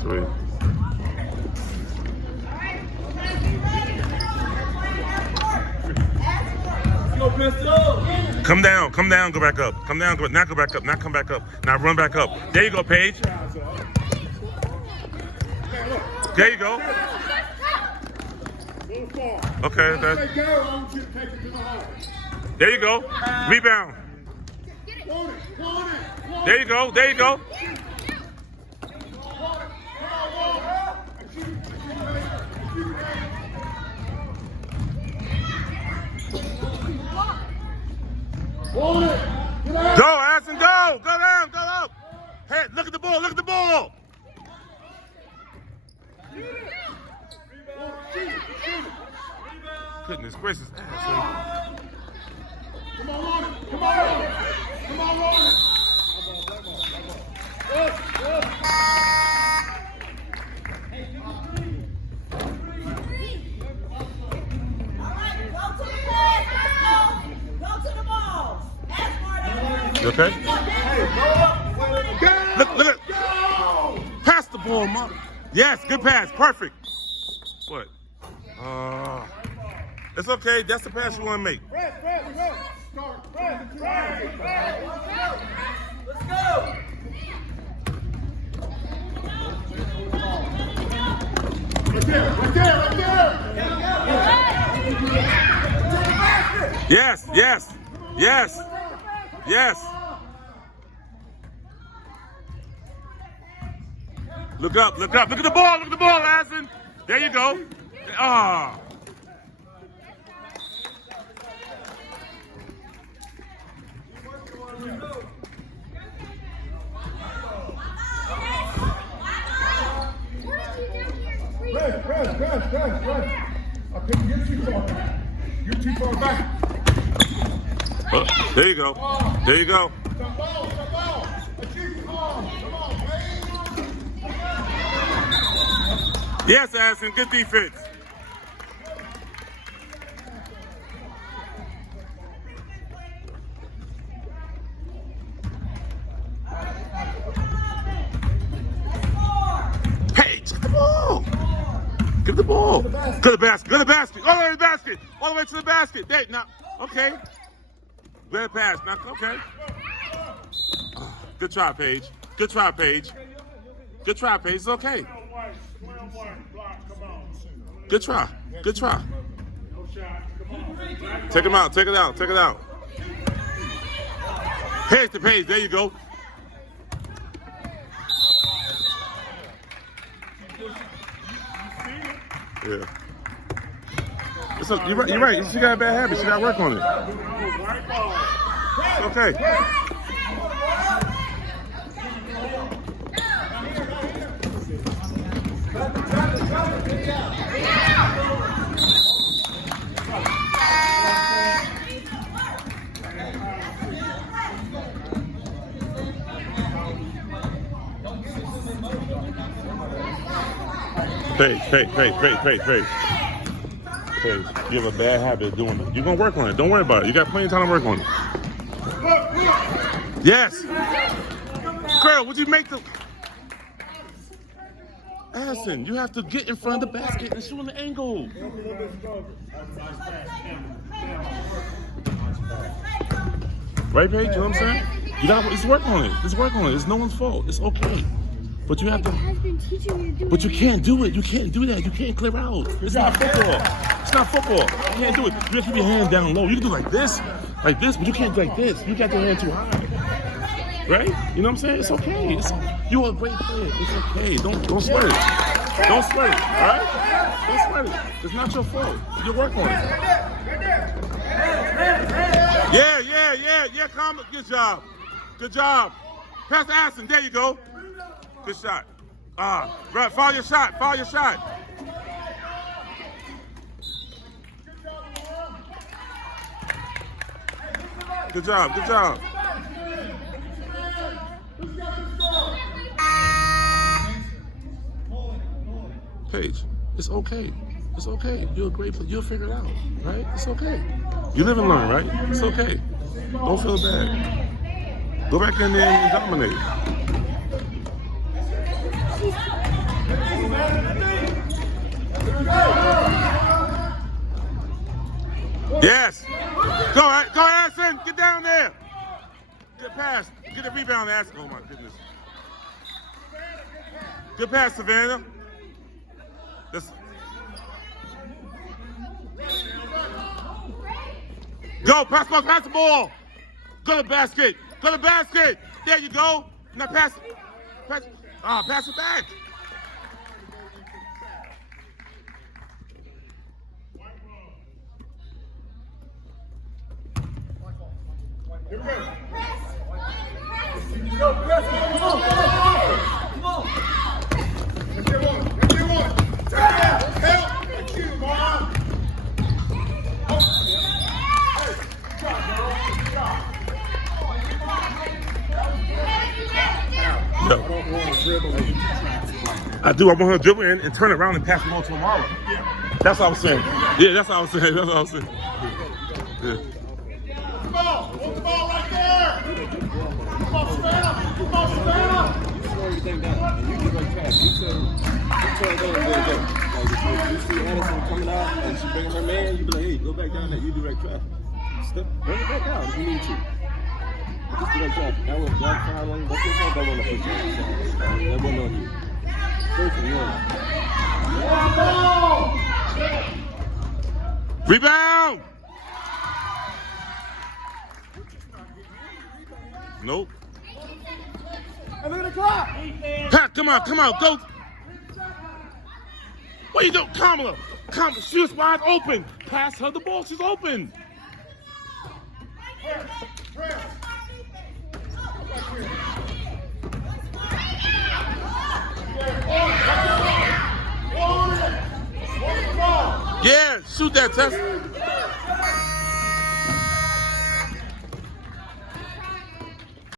Three. Come down, go back up. Come down, now go back up, now come back up. Now run back up. There you go, Paige. There you go. Okay. There you go. Rebound. There you go. Go, Adison, go! Go down, go up! Hey, look at the ball, Goodness gracious, Adison. Come on! You okay? Look. Pass the ball, Mom. Yes, good pass. Perfect. What? It's okay. That's the pass you want to make. Let's go. Right there. Yes. Look up. Look at the ball, Adison. There you go. Ah. Press. I couldn't get too far back. You're too far back. Oh, there you go. Come on. Yes, Adison, good defense. Hey, take the ball. Give the ball. Go to the basket. All the way to the basket. All the way to the basket. There, now, okay. Good pass. Now, okay. Good try, Paige. It's okay. Good try. Take him out. Paige to Paige. There you go. Yeah. You're right. She got a bad habit. She got to work on it. Okay. Paige. You have a bad habit of doing it. You're going to work on it. Don't worry about it. You got plenty of time to work on it. Yes. Girl, would you make the... Adison, you have to get in front of the basket and shoot an angle. Right, Paige? You know what I'm saying? Just work on it. It's no one's fault. It's okay. But you have to. But you can't do it. You can't do that. You can't clear out. It's not football. You can't do it. You have to keep your hand down low. You can do like this, but you can't do like this. You got your hand too high. Right? You know what I'm saying? It's okay. You're a great player. It's okay. Don't sweat it. Don't sweat it. All right? Don't sweat it. It's not your fault. You work on it. Yeah. Calm. Good job. Pass to Adison. There you go. Good shot. Right, follow your shot. Good job. Paige, it's okay. You're a great player. You'll figure it out, right? It's okay. You live and learn, right? It's okay. Don't feel bad. Go back in there and dominate. Yes. Go, Adison. Get down there. Good pass. Get the rebound, Adison. Oh my goodness. Good pass, Savannah. This. Go, pass the ball. Go to the basket. Go to the basket. There you go. Now pass it. Pass it back. Here we go. Go, press. Come on. Let's get one. Help. Let's get him, Mom. I do. I want her to dribble in and turn around and pass the ball to Amara. That's what I was saying. Yeah, that's what I was saying. Yeah. Come on, right there. Come on, Savannah. You slow everything down, and you give her cash. You tell them where to go. Like, if you see Adison coming out and she bringing her man, you be like, hey, go back down there. You direct traffic. Bring it back out if you need to. Just direct traffic. That was that for how long? That wasn't on the first one. That wasn't on you. First one. Rebound. Nope. And look at the clock. Pat, come on, go. What you doing, Kamala? She's wide open. Pass her the ball. She's open. Yeah, shoot that, Tess.